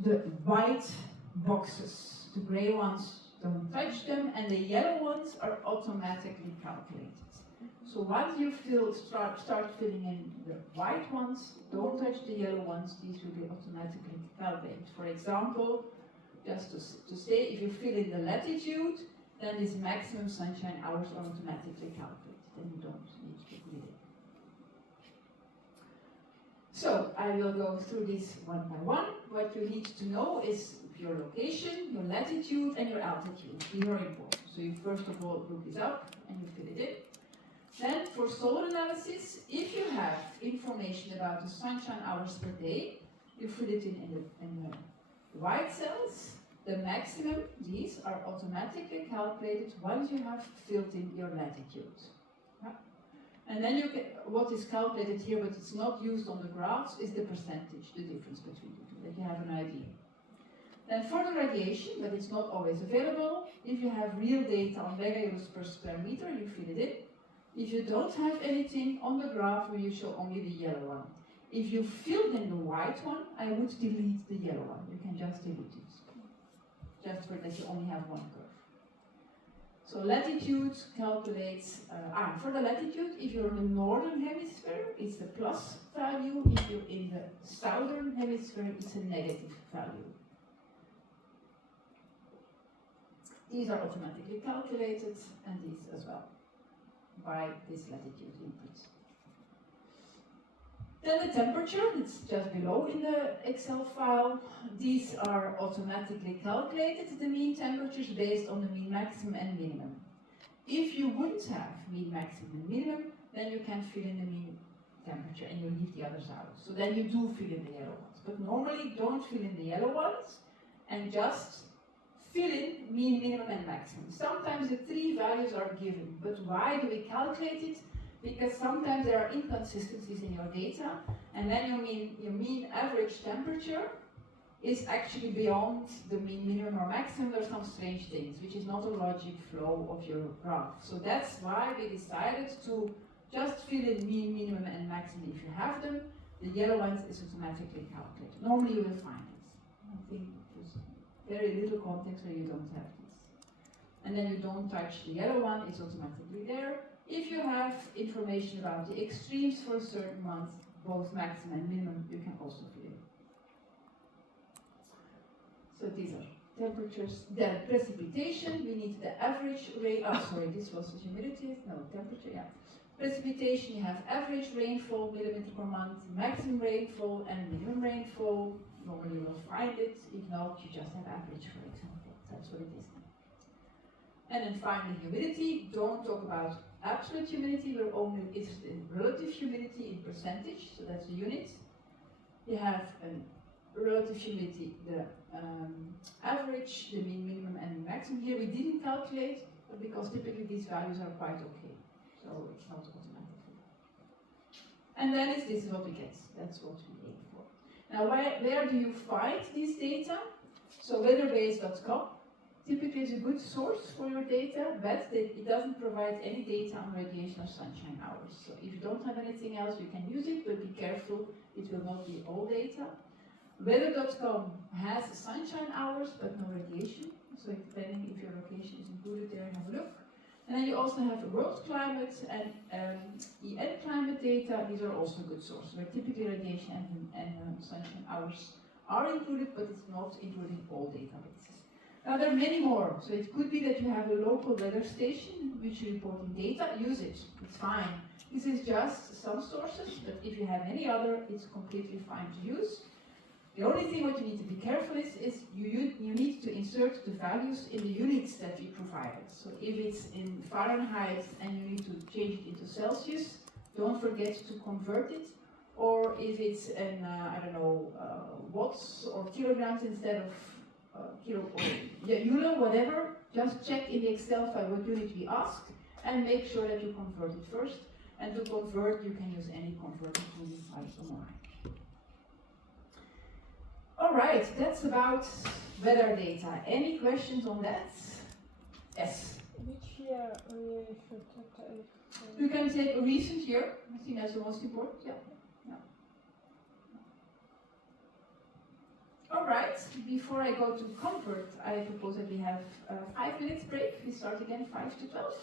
the white boxes. The gray ones, don't touch them, and the yellow ones are automatically calculated. So once you start filling in the white ones, don't touch the yellow ones, these will be automatically calculated. For example, just to say, if you fill in the latitude, then these maximum sunshine hours are automatically calculated, and you don't need to put it in. So I will go through this one by one. What you need to know is your location, your latitude, and your altitude. These are important. So you first of all look this up and you fill it in. Then for solar analysis, if you have information about the sunshine hours per day, you fill it in the white cells. The maximum, these are automatically calculated once you have filled in your latitude. Yeah. And then you get what is calculated here, but it's not used on the graphs, is the percentage, the difference between the two, that you have an idea. Then for the radiation, but it's not always available, if you have real data on megajoules per square meter, you fill it in. If you don't have anything on the graph, you show only the yellow one. If you filled in the white one, I would delete the yellow one. You can just delete it. Just for that you only have one curve. So latitude calculates, for the latitude, if you're in the northern hemisphere, it's the plus value. If you're in the southern hemisphere, it's a negative value. These are automatically calculated, and these as well, by this latitude input. Then the temperature, it's just below in the Excel file. These are automatically calculated, the mean temperatures based on the mean maximum and minimum. If you wouldn't have mean maximum and minimum, then you can fill in the mean temperature and you leave the others out. So then you do fill in the yellow ones. But normally don't fill in the yellow ones and just fill in mean, minimum and maximum. Sometimes the three values are given, but why do we calculate it? Because sometimes there are inconsistencies in your data, and then your mean average temperature is actually beyond the mean minimum or maximum. There are some strange things, which is not a logic flow of your graph. So that's why we decided to just fill in mean, minimum, and maximum if you have them. The yellow ones is automatically calculated. Normally you will find this. I think there's very little context where you don't have this. And then you don't touch the yellow one, it's automatically there. If you have information about the extremes for a certain month, both maximum and minimum, you can also fill in. So these are temperatures. Then precipitation, we need the average rain. This was humidity. No, temperature, yeah. Precipitation, you have average rainfall, millimeter per month, maximum rainfall, and minimum rainfall. Normally you will find it. If not, you just have average, for example. That's what it is. And then finally, humidity. Don't talk about absolute humidity, we're only interested in relative humidity in percentage, so that's the unit. You have a relative humidity, the average, the mean, minimum, and maximum. Here we didn't calculate, but because typically these values are quite okay, so it's not automatically. And then this is what we get. That's what we aim for. Now, where do you find these data? So weatherbase.com. Typically is a good source for your data, but it doesn't provide any data on radiation or sunshine hours. So if you don't have anything else, you can use it, but be careful, it will not be all data. Weather.com has sunshine hours, but no radiation. So depending if your location is included there, have a look. And then you also have world climate and EN climate data. These are also good sources, where typically radiation and sunshine hours are included, but it's not including all databases. Now there are many more, so it could be that you have a local weather station which is reporting data, use it, it's fine. This is just some sources, but if you have any other, it's completely fine to use. The only thing what you need to be careful is you need to insert the values in the units that we provided. So if it's in Fahrenheit and you need to change it into Celsius, don't forget to convert it. Or if it's in, watts or kilograms instead of kilo or euro, whatever, just check in the Excel file what unit we asked and make sure that you convert it first. And to convert, you can use any converter tool you find online. All right, that's about weather data. Any questions on that? Yes? Which year we should take? You can take a recent year. I think that's the most important. Yeah. All right, before I go to comfort, I propose that we have a 5 minutes break. We start again 5 to 12.